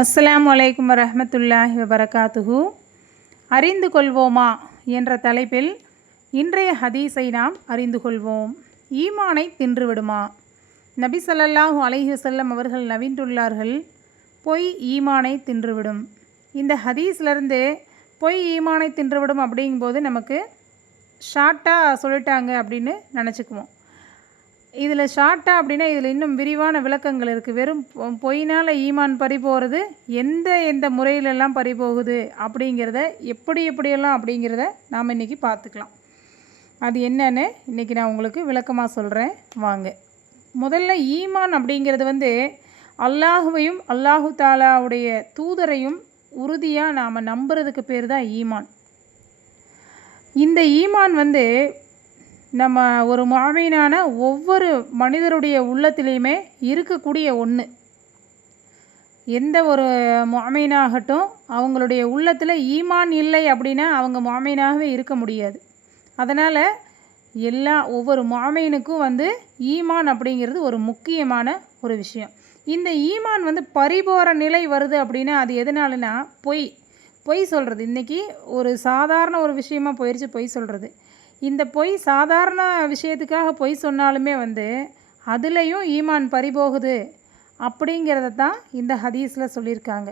அஸ்ஸலாமு அலைக்கும் வரஹ்மத்துல்லாஹி வபரகாத்துஹு. அறிந்து கொள்வோமா என்ற தலைப்பில் இன்றைய ஹதீஸை நாம் அறிந்து கொள்வோம். ஈமானை தின்றுவிடுமா? நபி ஸல்லல்லாஹு அலைஹி வஸல்லம் அவர்கள் நவின்றுள்ளார்கள், பொய் ஈமானை தின்றுவிடும். இந்த ஹதீஸ்லேருந்து பொய் ஈமானை தின்றுவிடும் அப்படிங்கும்போது நமக்கு ஷார்ட்டாக சொல்லிட்டாங்க அப்படின்னு நினச்சிக்குவோம். இதில் ஷார்ட்டாக அப்படின்னா இதில் இன்னும் விரிவான விளக்கங்கள் இருக்குது. வெறும் பொய்னால் ஈமான் பறி போகிறது, எந்த முறையிலெல்லாம் பறி போகுது அப்படிங்கிறத எப்படியெல்லாம் அப்படிங்கிறத நாம் இன்றைக்கி பார்த்துக்கலாம். அது என்னன்னு இன்றைக்கி நான் உங்களுக்கு விளக்கமாக சொல்கிறேன் வாங்க. முதல்ல ஈமான் அப்படிங்கிறது அல்லாஹுவையும் அல்லாஹு தாலாவுடைய தூதரையும் உறுதியாக நாம் நம்புறதுக்கு பேர் தான் ஈமான். இந்த ஈமான் நம்ம ஒரு முஅ்மினான ஒவ்வொரு மனிதருடைய உள்ளத்திலையுமே இருக்கக்கூடிய ஒன்று. எந்த ஒரு முஅ்மினாகட்டும் அவங்களுடைய உள்ளத்தில் ஈமான் இல்லை அப்படின்னா அவங்க முஅ்மினாகவே இருக்க முடியாது. அதனால் ஒவ்வொரு முஅ்மினுக்கும் ஈமான் அப்படிங்கிறது ஒரு முக்கியமான ஒரு விஷயம். இந்த ஈமான் பறிபோகிற நிலை வருது அப்படின்னா அது எதனாலனா பொய் சொல்கிறது. இன்றைக்கி ஒரு சாதாரண ஒரு விஷயமா போயிடுச்சு பொய் சொல்கிறது. இந்த பொய் சாதாரண விஷயத்துக்காக பொய் சொன்னாலுமே அதுலேயும் ஈமான் பறிபோகுது அப்படிங்கிறத தான் இந்த ஹதீஸில் சொல்லியிருக்காங்க.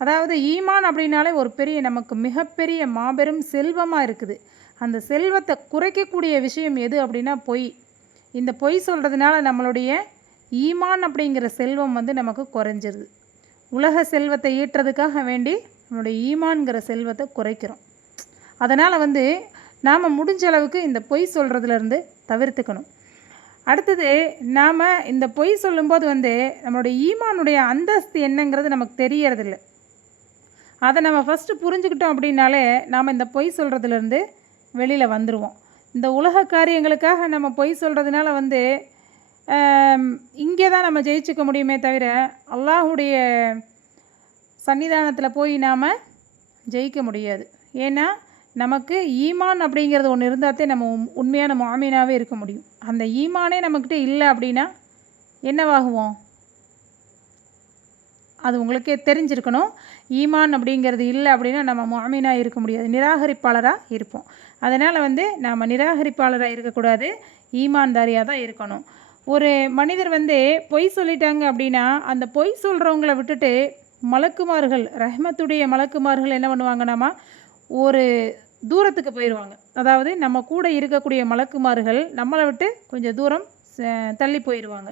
அதாவது ஈமான் அப்படின்னாலே ஒரு நமக்கு மிகப்பெரிய மாபெரும் செல்வமாக இருக்குது. அந்த செல்வத்தை குறைக்கக்கூடிய விஷயம் எது அப்படின்னா பொய். இந்த பொய் சொல்கிறதுனால நம்மளுடைய ஈமான் அப்படிங்கிற செல்வம் நமக்கு குறைஞ்சிருது. உலக செல்வத்தை ஈட்டுறதுக்காக வேண்டி நம்மளுடைய ஈமான்கிற செல்வத்தை குறைக்கிறோம். அதனால் நாம் முடிஞ்ச அளவுக்கு இந்த பொய் சொல்கிறதுலேருந்து தவிர்த்துக்கணும். அடுத்தது நாம் இந்த பொய் சொல்லும்போது நம்மளுடைய ஈமானுடைய அந்தஸ்து என்னங்கிறது நமக்கு தெரியறதில்ல. அதை நம்ம ஃபஸ்ட்டு புரிஞ்சுக்கிட்டோம் அப்படின்னாலே நாம் இந்த பொய் சொல்கிறதுலேருந்து வெளியில் வந்துடுவோம். இந்த உலக காரியங்களுக்காக நம்ம பொய் சொல்கிறதுனால இங்கே தான் நம்ம ஜெயிச்சுக்க முடியுமே தவிர அல்லாஹுடைய சன்னிதானத்தில் போய் நாம் ஜெயிக்க முடியாது. ஏன்னா நமக்கு ஈமான் அப்படிங்கிறது ஒன்று இருந்தால்தே நம்ம உண்மையான முஅ்மினாவே இருக்க முடியும். அந்த ஈமானே நம்மக்கிட்ட இல்லை அப்படின்னா என்னவாகுவோம்? அது உங்களுக்கே தெரிஞ்சிருக்கணும். ஈமான் அப்படிங்கிறது இல்லை அப்படின்னா நம்ம முஅ்மினாக இருக்க முடியாது, நிராகரிப்பாளராக இருப்போம். அதனால் நாம் நிராகரிப்பாளராக இருக்கக்கூடாது, ஈமான்தாரியாக தான் இருக்கணும். ஒரு மனிதர் பொய் சொல்லிட்டாங்க அப்படின்னா அந்த பொய் சொல்கிறவங்கள விட்டுட்டு மலக்குமார்கள், ரஹ்மத்துடைய மலக்குமார்கள் என்ன பண்ணுவாங்கன்னாமா ஒரு தூரத்துக்கு போயிடுவாங்க. அதாவது நம்ம கூட இருக்கக்கூடிய மலக்குமார்கள் நம்மளை விட்டு கொஞ்சம் தூரம் தள்ளி போயிடுவாங்க.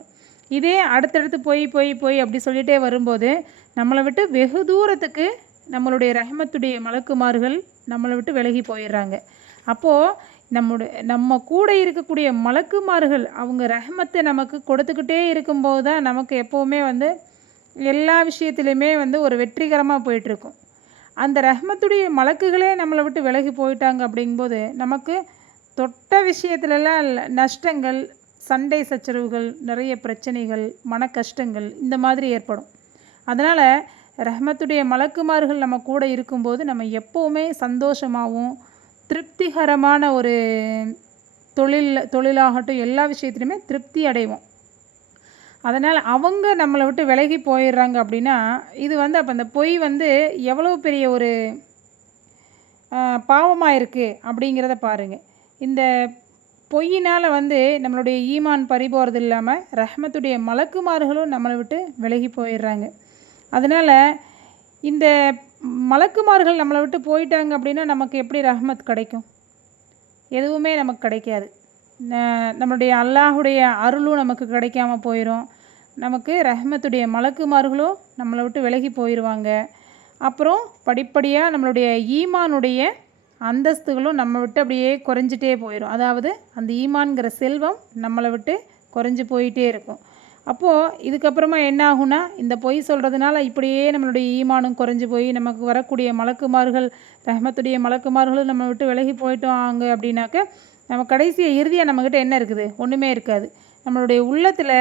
இதே அடுத்தடுத்து போய் அப்படி சொல்லிகிட்டே வரும்போது நம்மளை விட்டு வெகு தூரத்துக்கு நம்மளுடைய ரஹ்மத்துடைய மலக்குமார்கள் நம்மளை விட்டு விலகி போயிடுறாங்க. அப்போது நம்ம கூட இருக்கக்கூடிய மலக்குமார்கள் அவங்க ரஹ்மத்தை நமக்கு கொடுத்துக்கிட்டே இருக்கும்போது தான் நமக்கு எப்போவுமே எல்லா விஷயத்துலையுமே ஒரு வெற்றிகரமாக போயிட்டுருக்கும். அந்த ரஹ்மத்துடைய மலக்குகளே நம்மளை விட்டு விலகி போயிட்டாங்க அப்படிங்கும்போது நமக்கு தொட்ட விஷயத்துலலாம் நஷ்டங்கள், சண்டை சச்சரவுகள், நிறைய பிரச்சனைகள், மன கஷ்டங்கள் இந்த மாதிரி ஏற்படும். அதனால் ரஹ்மத்துடைய மலக்குமார்கள் நம்ம கூட இருக்கும்போது நம்ம எப்போவுமே சந்தோஷமாகவும் திருப்திகரமான ஒரு தொழிலாகட்டும் எல்லா விஷயத்துலையுமே திருப்தி அடைவோம். அதனால் அவங்க நம்மளை விட்டு விலகி போயிடுறாங்க அப்படின்னா இது அப்போ அந்த பொய் எவ்வளோ பெரிய ஒரு பாவமாக இருக்குது அப்படிங்கிறத பாருங்கள். இந்த பொய்யினால் நம்மளுடைய ஈமான் பறிபோகிறது இல்லாமல் ரஹ்மத்துடைய மலக்குமார்களும் நம்மளை விட்டு விலகி போயிடுறாங்க. அதனால் இந்த மலக்குமார்கள் நம்மளை விட்டு போயிட்டாங்க அப்படின்னா நமக்கு எப்படி ரஹ்மத் கிடைக்கும்? எதுவுமே நமக்கு கிடைக்காது. நம்மளுடைய அல்லாஹுடைய அருளும் நமக்கு கிடைக்காமல் போயிடும். நமக்கு ரஹ்மத்துடைய மலக்குமார்களும் நம்மளை விட்டு விலகி போயிடுவாங்க. அப்புறம் படிப்படியாக நம்மளுடைய ஈமானுடைய அந்தஸ்துகளும் நம்ம விட்டு அப்படியே குறைஞ்சிட்டே போயிடும். அதாவது அந்த ஈமான்கிற செல்வம் நம்மளை விட்டு குறைஞ்சி போயிட்டே இருக்கும். அப்போது இதுக்கப்புறமா என்ன ஆகுனா இந்த பொய் சொல்கிறதுனால இப்படியே நம்மளுடைய ஈமானும் குறைஞ்சி போய் நமக்கு வரக்கூடிய மலக்குமார்கள், ரஹ்மத்துடைய மலக்குமார்களும் நம்ம விட்டு விலகி போயிட்டோம் அப்படின்னாக்க நம்ம இறுதியாக நம்மக்கிட்ட என்ன இருக்குது? ஒன்றுமே இருக்காது. நம்மளுடைய உள்ளத்தில்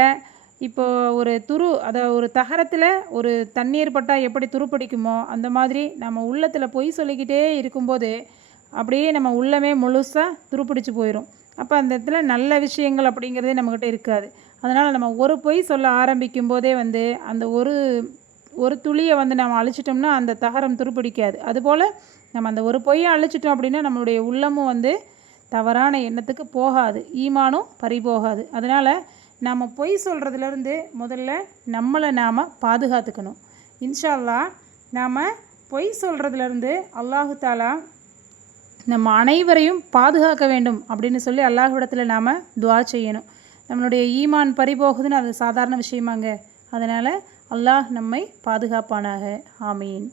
இப்போது ஒரு தகரத்தில் ஒரு தண்ணீர் பட்டால் எப்படி துருப்பிடிக்குமோ அந்த மாதிரி நம்ம உள்ளத்தில் பொய் சொல்லிக்கிட்டே இருக்கும்போது அப்படியே நம்ம உள்ளமே முழுசாக துருப்பிடிச்சு போயிடும். அப்போ அந்த இடத்துல நல்ல விஷயங்கள் அப்படிங்கிறதே நம்மக்கிட்ட இருக்காது. அதனால் நம்ம ஒரு பொய் சொல்ல ஆரம்பிக்கும் போதே அந்த ஒரு துளியை வந்து நம்ம அழிச்சிட்டோம்னா அந்த தகரம் துருப்பிடிக்காது. அதுபோல் நம்ம அந்த ஒரு பொய்யை அழிச்சிட்டோம் அப்படின்னா நம்மளுடைய உள்ளமும் வந்து தவறான எண்ணத்துக்கு போகாது, ஈமானும் பறிபோகாது. அதனால் நாம் பொய் சொல்கிறதுலேருந்து முதல்ல நம்மளை நாம் பாதுகாத்துக்கணும். இன்ஷா அல்லாஹ் நாம் பொய் சொல்கிறதுலேருந்து அல்லாஹு தாலா நம்ம அனைவரையும் பாதுகாக்க வேண்டும் அப்படின்னு சொல்லி அல்லாஹ்விடத்தில் நாம் துஆ செய்யணும். நம்மளுடைய ஈமான் பறிபோகுதுன்னு அது சாதாரண விஷயமாங்க. அதனால் அல்லாஹ் நம்மை பாதுகாப்பானாக. ஆமீன்.